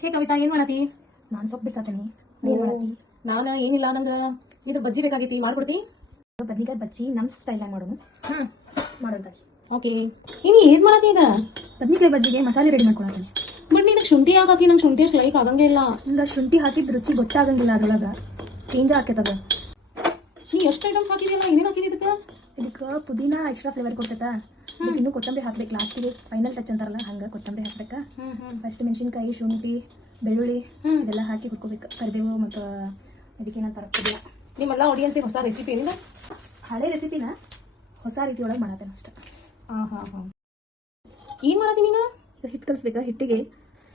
ಹೇ ಕವಿತಾ, ಏನ್ ಮಾಡತಿ? ನಾನು ಸೊಪ್ಪು ಬಿಸಾತೀನಿ. ಏನ್ ಮಾಡತ್ತಿ? ನಾನು ಏನಿಲ್ಲ, ನಂಗೆ ಇದ್ರ ಬಜ್ಜಿ ಬೇಕಾಗೈತಿ, ಮಾಡ್ಕೊಡ್ತಿ? ಬದ್ನಿಕಾಯಿ ಬಜ್ಜಿ ನಮ್ಮ ಸ್ಟೈಲಾಗಿ ಮಾಡೋನು. ಮಾಡೋದ. ಓಕೆ. ಇನ್ನು ಏನ್ ಮಾಡತಿ ಈಗ? ಬದ್ನಿಕಾಯಿ ಬಜ್ಜಿಗೆ ಮಸಾಲೆ ರೆಡಿ ಮಾಡ್ಕೊಳತ್ತೀನಿ. ಬಟ್ ನಿನಗೆ ಶುಂಠಿ ಹಾಕಿ, ನಂಗೆ ಶುಂಠಿ ಅಷ್ಟು ಲೈಕ್ ಆಗಂಗೇ ಇಲ್ಲ. ಈಗ ಶುಂಠಿ ಹಾಕಿದ ರುಚಿ ಗೊತ್ತಾಗಂಗಿಲ್ಲ, ಅದ್ರೊಳಗೆ ಚೇಂಜ್ ಆಕೇತದ. ನೀ ಎಷ್ಟು ಐಟಮ್ಸ್ ಹಾಕಿದೆಯಲ್ಲ, ಏನೇನು ಹಾಕಿದಿ ಇದಕ್ಕೆ? ಇದಕ್ಕೆ ಪುದೀನ ಎಕ್ಸ್ಟ್ರಾ ಫ್ಲೇವರ್ ಕೊಡ್ತೈತ. ಇನ್ನೂ ಕೊತ್ತಂಬರಿ ಹಾಕ್ಬೇಕು ಲಾಸ್ಟಿಗೆ, ಫೈನಲ್ ಟಚ್ ಅಂತಾರಲ್ಲ ಹಂಗೆ ಕೊತ್ತಂಬರಿ ಹಾಕ್ಬೇಕಾ. ಫಸ್ಟ್ ಮೆಣಸಿನ್ಕಾಯಿ, ಶುಂಠಿ, ಬೆಳ್ಳುಳ್ಳಿ ಇದೆಲ್ಲ ಹಾಕಿ ಹುರ್ಕೋಬೇಕು. ಕರಿಬೇವು ಮತ್ತು ಇದಕ್ಕೇನಂತಾರೆ ಪುದೀನ. ನಿಮ್ಮೆಲ್ಲ ಆಡಿಯನ್ಸಿಗೆ ಹೊಸ ರೆಸಿಪಿ ಏನಿದೆ? ಹಳೆ ರೆಸಿಪಿನ ಹೊಸ ರೀತಿ ಒಳಗೆ ಮಾಡತ್ತೇನೆ ಅಷ್ಟೆ. ಏನು ಮಾಡತ್ತಿ ನೀನು? ಹಿಟ್ಟು ಕಲಿಸ್ಬೇಕಾ. ಹಿಟ್ಟಿಗೆ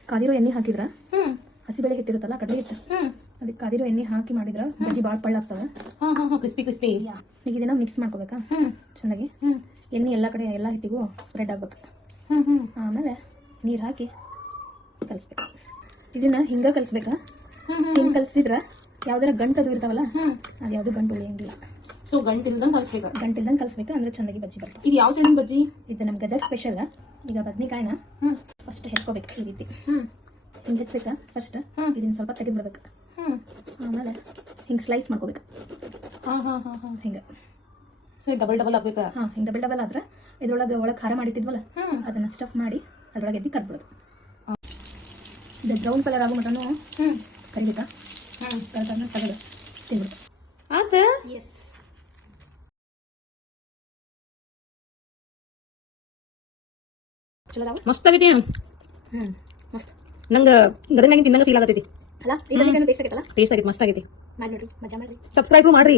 ಕಾದಿರೋ ಎಣ್ಣೆ ಹಾಕಿದ್ರ, ಹಸಿಬೇಳೆ ಹಿಟ್ಟಿರುತ್ತಲ್ಲ ಕಡಲೆ ಹಿಟ್ಟು, ಅದಕ್ಕೆ ಕಾದಿರೋ ಎಣ್ಣೆ ಹಾಕಿ ಮಾಡಿದ್ರ ಬಜ್ಜಿ ಭಾಳ ಪಳ್ಳಾಗ್ತವೆ. Crispy crispy. ಈಗ ಇದನ್ನ ಮಿಕ್ಸ್ ಮಾಡ್ಕೋಬೇಕಾ ಚೆನ್ನಾಗಿ. ಎಣ್ಣೆ ಎಲ್ಲ ಕಡೆ ಎಲ್ಲ ಹಿಟ್ಟಿಗೂ ಸ್ಪ್ರೆಡ್ ಆಗ್ಬೇಕು. ಆಮೇಲೆ ನೀರು ಹಾಕಿ ಕಲಿಸ್ಬೇಕು. ಇದನ್ನ ಹಿಂಗೆ ಕಲಿಸ್ಬೇಕಾ. ಹಿಂಗೆ ಕಲಿಸಿದ್ರ ಯಾವ್ದಾರ ಗಂಟದು ಇರ್ತಾವಲ್ಲ, ಅದು ಯಾವುದು ಗಂಟು ಉಳಿಯಂಗಿಲ್ಲ. ಸೊ ಗಂಟಿಲ್ದಂಗೆ ಕಲಿಸ್ಬೇಕು. ಗಂಟಿಲ್ದಂಗೆ ಕಲಿಸ್ಬೇಕು, ಅಂದ್ರೆ ಚೆನ್ನಾಗಿ ಬಜ್ಜಿ ಬರ್ತವೆ. ಇದು ಯಾವ ಸೈಡಿನ ಬಜ್ಜಿ? ಇದು ನಮ್ಮ ಗದಗ ಸ್ಪೆಷಲ್. ಈಗ ಬದ್ನಿಕಾಯಿನ ಫಸ್ಟ್ ಹೆಚ್ಕೋಬೇಕು ಈ ರೀತಿ. ಹಿಂಗೆ ಹೆಚ್ಬೇಕಾ ಫಸ್ಟ್. ಇದನ್ನ ಸ್ವಲ್ಪ ತೆಗೆದ್ಬಿಡ್ಬೇಕು. ಆಮೇಲೆ ಹಿಂಗೆ ಸ್ಲೈಸ್ ಮಾಡ್ಕೋಬೇಕು. ಹಿಂಗೆ. ಸೊ ಡಬಲ್ ಡಬಲ್ ಆಗ್ಬೇಕಾ? ಹಿಂಗೆ ಡಬಲ್ ಡಬಲ್ ಆದ್ರೆ ಇದ್ರೊಳಗೆ ಖಾರ ಮಾಡಿಟ್ಟಿದ್ವಲ್ಲ, ಅದನ್ನ ಸ್ಟಫ್ ಮಾಡಿ ಅದ್ರೊಳಗೆ ಎದ್ದು ಕರ್ಬಿಡೋದು. ಇದು ಬ್ರೌನ್ ಕಲರ್ ಆಗೋ ಮಟನು ಕರಿಬೇಕಾ. ಕರೆದಾದ್ಮೇಲೆ ತೆಗೆದು ತಿನ್ಬಿಡು. ಆತ. ಎಸ್. ಚಲೋ ಮಸ್ತ್ ಆಗೈತಿ. ಮಸ್ತ್. ನಂಗೆ ಗದಗಿನಾಗ ತಿನ್ನಂಗೆ ಫೀಲ್ ಆಗತೈತಿ ಅಲ್ಲ. ಈ ಬದ್ನಿಕಾಯಿ ಟೇಸ್ಟ್ ಆಗೈತಲ್ಲ. ಟೇಸ್ಟ್ ಆಗೈತಿ, ಮಸ್ತ್ ಆಗೈತಿ. ಮಾಡಿ ನೋಡ್ರಿ, ಮಜಾ ಮಾಡ್ರಿ. ಸಬ್ಸ್ಕ್ರೈಬ್ ಮಾಡ್ರಿ.